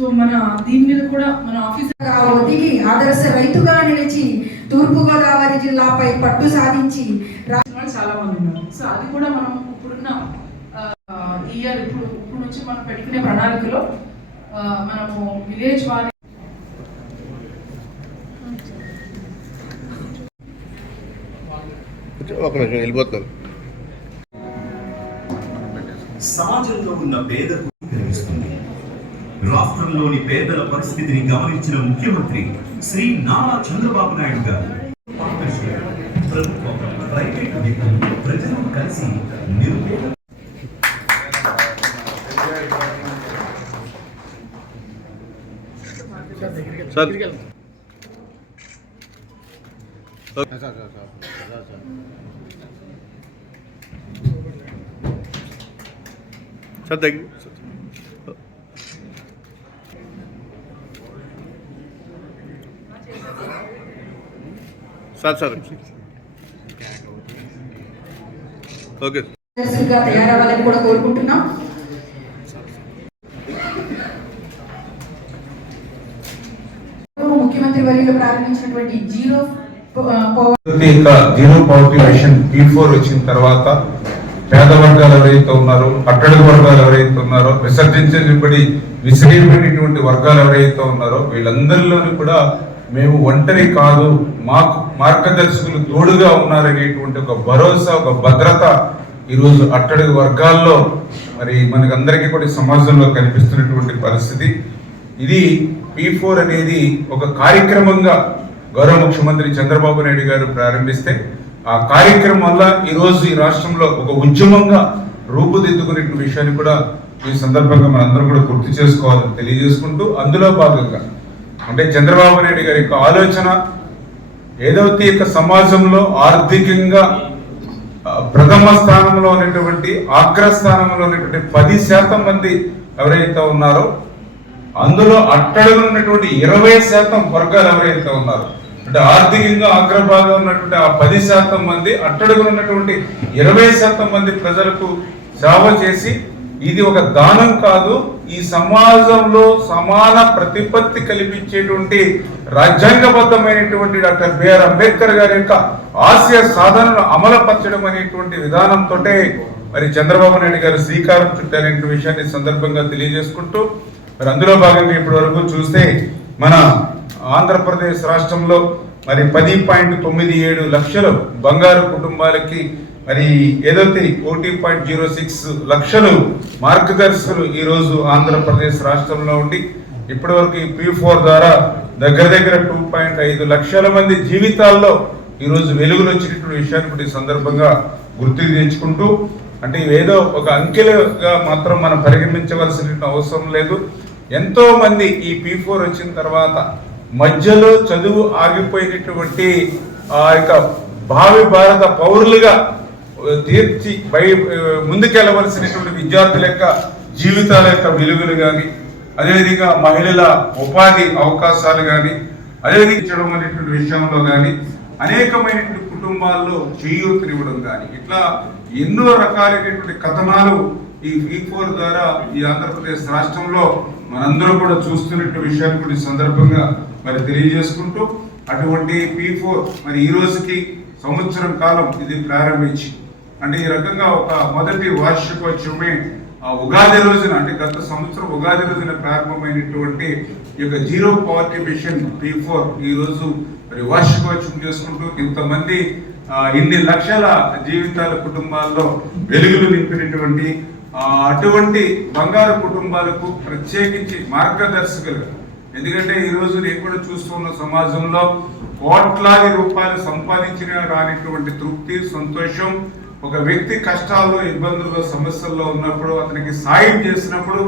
So మన దీని మీద కూడా మన ఆఫీసర్గా ఒదిగి ఆదర్శ రైతుగా నిలిచి తూర్పుగోదావరి జిల్లాపై పట్టు సాధించి చాలా మంది ఉన్నారు. సో అది కూడా మనం ఇప్పుడున్న ఇయర్ ఇప్పుడు నుంచి మనం పెట్టుకునే ప్రణాళికలో మనము విలేజ్ వారి సమాజంలో ఉన్న పేదకు కనిపిస్తుంది. రాష్ట్రంలోని పేదల పరిస్థితిని గమనించిన ముఖ్యమంత్రి శ్రీ నారా చంద్రబాబు నాయుడు గారు ప్రభుత్వం, ప్రైవేట్ వ్యక్తులు, ప్రజలు కలిసి నిరుపేద తయారవ్వాలని కూడా కోరుకుంటున్నాం. ముఖ్యమంత్రి వర్యులు ప్రారంభించినటువంటి జీరో పవర్టీ మిషన్ P4 వచ్చిన తర్వాత పేద వర్గాలు ఎవరైతే ఉన్నారో, అట్టడుగు వర్గాలు ఎవరైతే ఉన్నారో, విసిరిపోయినటువంటి వర్గాలు ఎవరైతే ఉన్నారో వీళ్ళందరిలోనూ కూడా మేము ఒంటరి కాదు, మాకు మార్గదర్శకులు తోడుగా ఉన్నారనేటువంటి ఒక భరోసా, ఒక భద్రత ఈరోజు అట్టడుగు వర్గాల్లో మరి మనకందరికీ కూడా సమాజంలో కనిపిస్తున్నటువంటి పరిస్థితి. ఇది P4 అనేది ఒక కార్యక్రమంగా గౌరవ ముఖ్యమంత్రి చంద్రబాబు నాయుడు గారు ప్రారంభిస్తే ఆ కార్యక్రమం వల్ల ఈరోజు ఈ రాష్ట్రంలో ఒక ఉద్యమంగా రూపుదిద్దుకునే విషయాన్ని కూడా ఈ సందర్భంగా మనందరం కూడా గుర్తు చేసుకోవాలని తెలియజేసుకుంటూ, అందులో భాగంగా అంటే చంద్రబాబు నాయుడు గారి యొక్క ఆలోచన ఏదైతే ఇక సమాజంలో ఆర్థికంగా ప్రథమ స్థానంలో ఉన్నటువంటి, అగ్రస్థానంలో ఉన్నటువంటి 10% మంది ఎవరైతే ఉన్నారో అందులో అట్టడుగు ఉన్నటువంటి 20% వర్గాలు ఎవరైతే ఉన్నారో, అంటే ఆర్థికంగా అగ్రభాగం ఉన్నటువంటి ఆ 10% మంది, అట్టడుగు ఉన్నటువంటి 20% మంది ప్రజలకు సేవ చేసి, ఇది ఒక దానం కాదు, ఈ సమాజంలో సమాన ప్రతిపత్తి కల్పించేటువంటి రాజ్యాంగబద్ధమైనటువంటి డాక్టర్ బిఆర్ అంబేద్కర్ గారి యొక్క ఆశయ సాధనను అమలుపరచడం అనేటువంటి విధానంతో మరి చంద్రబాబు నాయుడు గారు శ్రీకారం చుట్టారనే విషయాన్ని సందర్భంగా తెలియజేసుకుంటూ, మరి అందులో భాగంగా ఇప్పటి వరకు చూస్తే మన ఆంధ్రప్రదేశ్ రాష్ట్రంలో మరి 10.97 లక్షలు బంగారు కుటుంబాలకి మరి ఏదైతే 1.06 లక్షలు మార్గదర్శకులు ఈరోజు ఆంధ్రప్రదేశ్ రాష్ట్రంలో ఉండి ఇప్పటి వరకు ఈ P4 ద్వారా దగ్గర 2.5 లక్షల మంది జీవితాల్లో ఈరోజు వెలుగులు వచ్చినటువంటి విషయాన్ని కూడా ఈ సందర్భంగా గుర్తు తెచ్చుకుంటూ, అంటే ఏదో ఒక అంకెలుగా మాత్రం మనం పరిగణించవలసిన అవసరం లేదు. ఎంతో మంది ఈ P4 వచ్చిన తర్వాత మధ్యలో చదువు ఆగిపోయినటువంటి ఆ యొక్క భావి భారత పౌరులుగా తీర్చి ముందుకెళ్ళవలసినటువంటి విద్యార్థుల యొక్క జీవితాల యొక్క విలువలు కానీ, అదేవిధంగా మహిళల ఉపాధి అవకాశాలు కానీ, అదేవిధంగా అనేటువంటి విషయంలో కానీ, అనేకమైనటువంటి కుటుంబాల్లో చేయూతనివ్వడం కానీ, ఇట్లా ఎన్నో రకాలైనటువంటి కథనాలు ఈ P4 ద్వారా ఈ ఆంధ్రప్రదేశ్ రాష్ట్రంలో మనందరూ కూడా చూస్తున్నటువంటి విషయాన్ని కూడా ఈ సందర్భంగా మరి తెలియజేసుకుంటూ, అటువంటి P4 మరి ఈ రోజుకి సంవత్సరం కాలం ఇది ప్రారంభించి, అంటే ఈ రకంగా ఒక మొదటి వార్షికోత్సవమే ఉగాది రోజున, అంటే గత సంవత్సరం ఉగాది రోజున ప్రారంభమైనటువంటి ఈ యొక్క జీరో పవర్టీ మిషన్ P4 ఈ రోజు మరి వార్షికోత్సవం చేసుకుంటూ ఇంతమంది ఇన్ని లక్షల జీవితాల కుటుంబాల్లో వెలుగులు నింపినటువంటి అటువంటి బంగారు కుటుంబాలకు ప్రత్యేకించి మార్గదర్శకులు. ఎందుకంటే ఈరోజు నేను కూడా చూస్తున్న సమాజంలో కోట్లాది రూపాయలు సంపాదించిన రానిటువంటి తృప్తి, సంతోషం, ఒక వ్యక్తి కష్టాల్లో, ఇబ్బందుల్లో, సమస్యల్లో ఉన్నప్పుడు అతనికి సాయం చేసినప్పుడు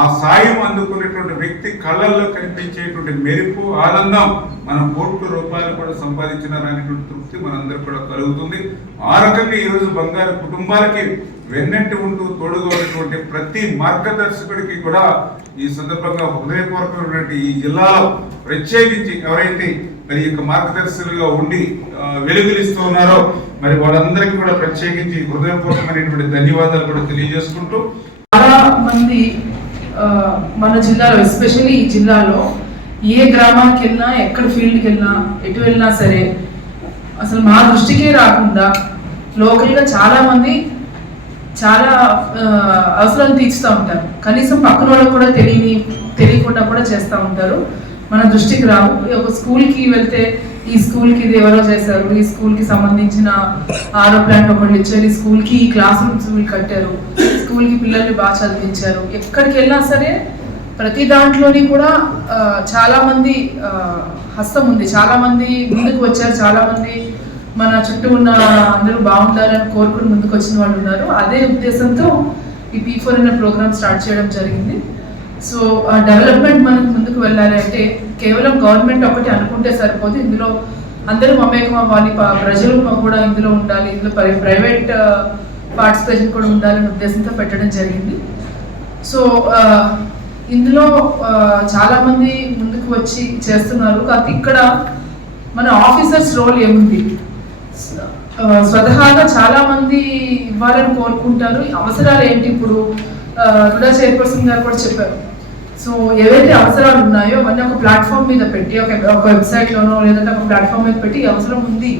ఆ సాయం అందుకునేటువంటి వ్యక్తి కళ్ళల్లో కనిపించేటువంటి మెరుపు, ఆనందం మనం కోట్ల రూపాయలు కూడా సంపాదించిన రానిటువంటి తృప్తి మనందరూ కూడా కలుగుతుంది. ఆ రకంగా ఈరోజు బంగారు కుటుంబాలకి వెన్నెంటి ఉంటూ తోడుగా ఉన్నటువంటి ప్రతి మార్గదర్శకుడికి కూడా ఈ సందర్భంగా హృదయపూర్వకమైనటువంటి ఈ జిల్లాలో ప్రత్యేకించి ఎవరైతే మరి యొక్క మార్గదర్శకులుగా ఉండి వెలుగులిస్తూ ఉన్నారో మరి వాళ్ళందరికీ కూడా ప్రత్యేకించి హృదయపూర్వకమైనటువంటి ధన్యవాదాలు కూడా తెలియజేసుకుంటూ, చాలా మంది మన జిల్లాలో ఎస్పెషల్లీ ఈ జిల్లాలో ఏ గ్రామానికి వెళ్ళినా ఎక్కడ ఫీల్డ్కి వెళ్ళినా ఎటు వెళ్ళినా సరే అసలు మా దృష్టికే రాకుండా లోకల్గా చాలామంది చాలా అవసరాలు తీర్చుతూ ఉంటారు. కనీసం పక్కన వాళ్ళకు కూడా తెలియకుండా కూడా చేస్తూ ఉంటారు. మన దృష్టికి రావు. ఒక స్కూల్కి వెళ్తే ఈ స్కూల్కి ఇది ఎవరో చేశారు, ఈ స్కూల్కి సంబంధించిన ఆరో ప్లాంట్ ఒకళ్ళు ఇచ్చారు, ఈ స్కూల్కి ఈ క్లాస్ రూమ్స్ కట్టారు, స్కూల్కి పిల్లల్ని బాగా చదివించారు. ఎక్కడికి వెళ్ళినా సరే ప్రతి దాంట్లోని కూడా చాలామంది హస్తం ఉంది. చాలామంది ముందుకు వచ్చారు. చాలామంది మన చుట్టూ ఉన్న అందరూ బాగుండాలని కోరుకుని ముందుకు వచ్చిన వాళ్ళు ఉన్నారు. అదే ఉద్దేశంతో ఈ P4 అనే ప్రోగ్రామ్ స్టార్ట్ చేయడం జరిగింది. సో డెవలప్మెంట్ మనకు ముందుకు వెళ్ళాలి అంటే కేవలం గవర్నమెంట్ ఒకటి అనుకుంటే సరిపోదు. ఇందులో అందరూ మమేకం అవ్వాలి, ప్రజలు కూడా ఇందులో ఉండాలి, ఇందులో ప్రైవేట్ పార్టిసిపేషన్ కూడా ఉండాలనే ఉద్దేశంతో పెట్టడం జరిగింది. సో ఇందులో చాలామంది ముందుకు వచ్చి చేస్తున్నారు. కాకపోతే ఇక్కడ మన ఆఫీసర్స్ రోల్ ఏముంది, స్వతహాగా చాలా మంది ఇవ్వాలని కోరుకుంటారు. అవసరాలు ఏంటి, ఇప్పుడు రుడా చైర్పర్సన్ గారు కూడా చెప్పారు. సో ఏవైతే అవసరాలు ఉన్నాయో అవన్నీ ఒక ప్లాట్ఫామ్ మీద పెట్టి ఒక వెబ్సైట్లోనో లేదంటే ఒక ప్లాట్ఫామ్ మీద పెట్టి అవసరం ఉంది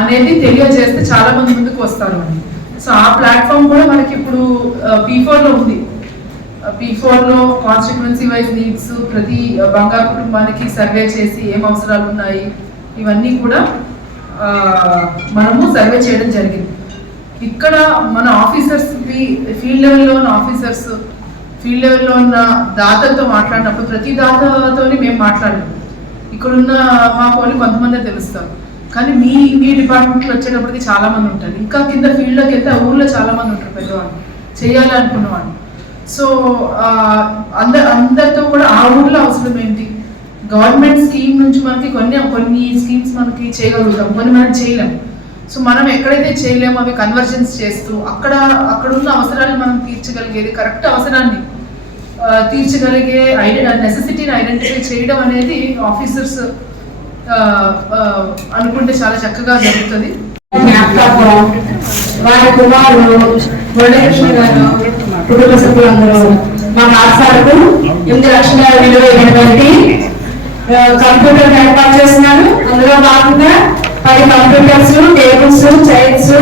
అనేది తెలియజేస్తే చాలా మంది ముందుకు వస్తారు అని. సో ఆ ప్లాట్ఫామ్ కూడా మనకి ఇప్పుడు P4లో ఉంది. P4లో కాన్స్టిట్యుయెన్సీ వైజ్ నీడ్స్ ప్రతి బంగారు కుటుంబానికి సర్వే చేసి ఏం అవసరాలు ఉన్నాయి ఇవన్నీ కూడా మనము సర్వే చేయడం జరిగింది. ఇక్కడ మన ఆఫీసర్స్ ఫీల్డ్ లెవెల్లో ఉన్న ఆఫీసర్స్ ఫీల్డ్ లెవెల్లో ఉన్న దాతలతో మాట్లాడినప్పుడు ప్రతి దాతతో మేము మాట్లాడాము. ఇక్కడున్న మా వాళ్ళు కొంతమంది తెలుస్తాం, కానీ మీ డిపార్ట్మెంట్లో వచ్చేటప్పటికి చాలా మంది ఉంటారు. ఇంకా కింద ఫీల్డ్లోకి వెళ్తే ఊళ్ళో చాలా మంది ఉంటారు పెద్దవాళ్ళు చేయాలి అనుకున్నవాళ్ళు. సో అందరితో కూడా ఆ ఊర్లో అవసరం ఏంటి, గవర్నమెంట్ స్కీమ్ నుంచి మనకి కొన్ని స్కీమ్స్ మనకి చేయగలుగుతాం, కొన్ని మనం చేయలేము. సో మనం ఎక్కడైతే చేయలేమో అవి కన్వర్జెన్స్ చేస్తూ అక్కడున్న అవసరాలు మనం తీర్చగలిగేది, కరెక్ట్ అవసరాన్ని తీర్చగలిగే నెసెసిటీని ఐడెంటిఫై చేయడం అనేది ఆఫీసర్స్ అనుకుంటే చాలా చక్కగా జరుగుతుంది. వారి కుమారుడు మురళీకృష్ణ గారు కుటుంబ సభ్యులందరూ మా రాష్ట్రాలకు 8 లక్షల విలువైనటువంటి కంప్యూటర్ ఏర్పాటు చేస్తున్నారు. అందులో భాగంగా 10 computers, tables, chairs,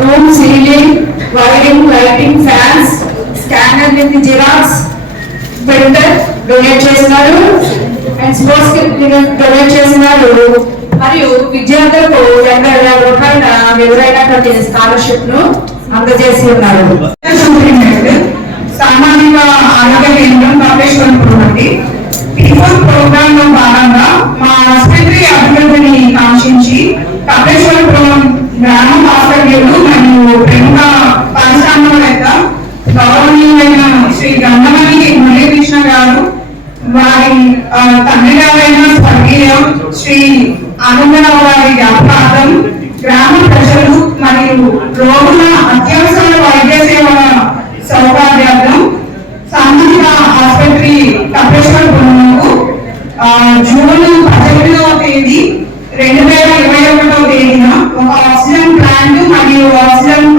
room, ceiling, wiring, lighting, fans, scanner with xerox, printer donate చేస్తున్నారు. అండ్ స్పోర్ట్స్ డొనేట్ చేస్తున్నారు. మరియు విద్యార్థులకు 80,000 రూపాయల విలువైనటువంటి స్కాలర్షిప్ ను అందజేసి ఉన్నారు. సామాజిక ఆరోగ్య కేంద్రం కాళేశ్వరం P4 ప్రోగ్రామ్ లో భాగంగా మా ఆసుపత్రి అభివృద్ధిని కాంక్షించి కాళేశ్వరం గ్రామ వాస్తవ్యులు మరియు ప్రముఖ పారిశ్రామికవేత్త గౌరవనీయులైన శ్రీ గంగమణి మురళీకృష్ణ గారు, వారి తండ్రి గారైన స్వర్గీయ శ్రీ ఆనందరావు గారి జ్ఞాపకార్థం గ్రామ ప్రజలు మరియు రోగుల అత్యవసర వైద్య సేవల సౌకర్యార్థం సామాజిక ఆసుపత్రి కాళేశ్వరంకు జూన్ 18వ తేదీ 2021వ తేదీన ఒక ఆక్సిజన్ ప్లాంట్ మరియు ఆక్సిజన్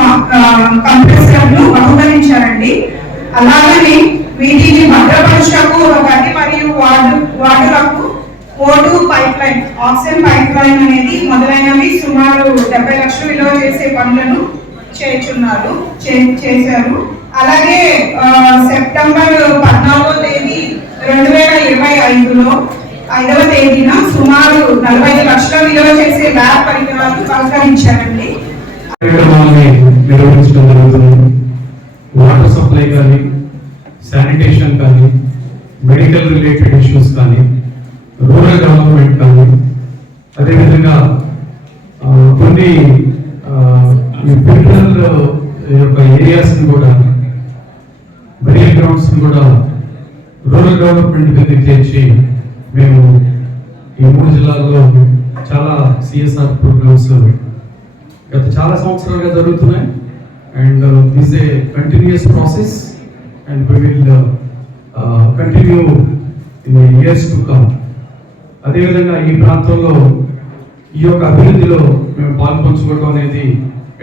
కంప్రెసర్లు బహుకరించారండి. అలాగని వీటిని భద్రపరుచకు ఒక గది మరియు వార్డులకు ఓటు pipeline, oxygen pipeline అనేది మొదలైనవి సుమారు 70 లక్షలు విలువ చేసే పనులను చేశారు. అలాగే సెప్టెంబర్ 14వ తేదీ 2025లో 5వ తేదీన సుమారు 45 లక్షల విలువ చేసే ల్యాబ్ పరికరాలు బహుకరించారండి. నిర్వహించడం జరుగుతుంది. వాటర్ సప్లై కానీ, శానిటేషన్ కానీ, మెడికల్ రిలేటెడ్ ఇష్యూస్ కానీ, రూరల్ డెవలప్మెంట్ కానీ, అదేవిధంగా కొన్ని ఫిల్టర్ యొక్క ఏరియాస్ని కూడా, బరియల్ గ్రౌండ్స్ని కూడా రూరల్ డెవలప్మెంట్ కింద చేర్చి మేము ఈ 3 జిల్లాల్లో చాలా CSR ప్రోగ్రామ్స్ గత చాలా సంవత్సరాలుగా జరుగుతున్నాయి. And this a continuous process and we will continue in years to come. అదేవిధంగా ఈ ప్రాంతంలో ఈ యొక్క అభివృద్ధిలో మేము పాల్పంచుకోవడం అనేది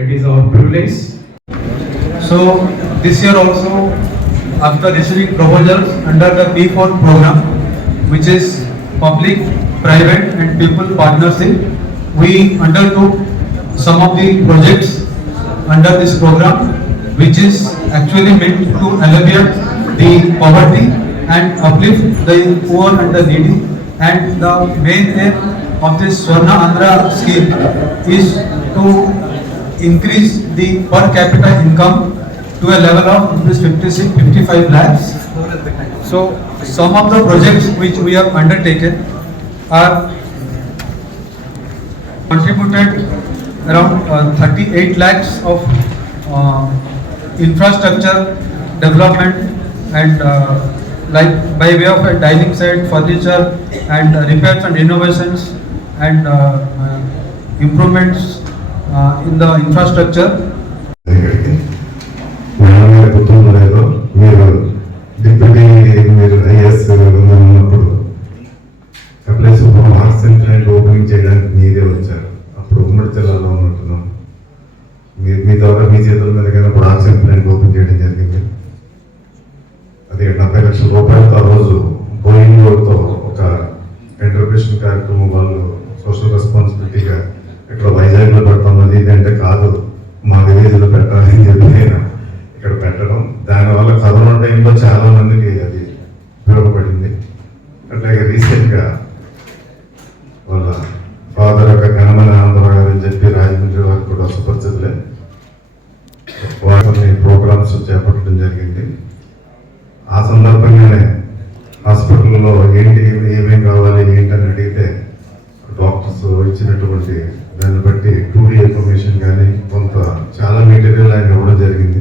it is our privilege. So this year also after receiving proposals under the P4 program, which is public, private and people partnership, we undertook some of the projects under this program, which is actually meant to alleviate the poverty and uplift the poor and the needy. And the main aim of this Swarna Andhra scheme is to increase the per capita income to a level of 55 lakhs. So some of the projects which we have undertaken are contributed around 38 lakhs of infrastructure development and like by way of a dining set, furniture and repairs and innovations and improvements in the infrastructure. గుర్తుండలేదు మీరు deputy మీరు is ఉన్నప్పుడు plus marks and plant opening చేయడానికి మీరే వచ్చారు. అప్పుడు ఉమ్మడి జిల్లాలో ఉన్నట్టున్నాం. మీ ద్వారా మీ చేతుల మీద కన్నా మార్క్స్ అండ్ ప్లాంట్ ఓపెన్ చేయడం జరిగింది. అది 70 లక్షల రూపాయలతో ఆ రోజు బోయింగ్ తో ఒక ఎంటర్ప్రినేషన్ కార్యక్రమం వాళ్ళు సోషల్ రెస్పాన్సిబిలిటీగా ఇక్కడ వైజాగ్లో పెడతాం. అది ఇదంటే కాదు, మా విలేజ్లో పెట్టాలని చెప్పి నేను ఇక్కడ పెట్టడం, దానివల్ల కరోనా టైంలో చాలా మందికి అది ఉపయోగపడింది. అట్లాగే రీసెంట్గా వాళ్ళ ఫాదర్ యొక్క ఘనమైన ఆనందరావు గారు అని చెప్పి రాజమండ్రి వారికి కూడా సుపరిచితులే వాటి ప్రోగ్రామ్స్ చేపట్టడం జరిగింది. ఆ సందర్భంగానే హాస్పిటల్లో ఏంటి ఏమేమి కావాలి ఏంటని అడిగితే డాక్టర్స్ ఇచ్చినటువంటి దాన్ని బట్టి 2D ఇన్ఫర్మేషన్ కానీ కొంత చాలా మెటీరియల్ ఆయన ఇవ్వడం జరిగింది.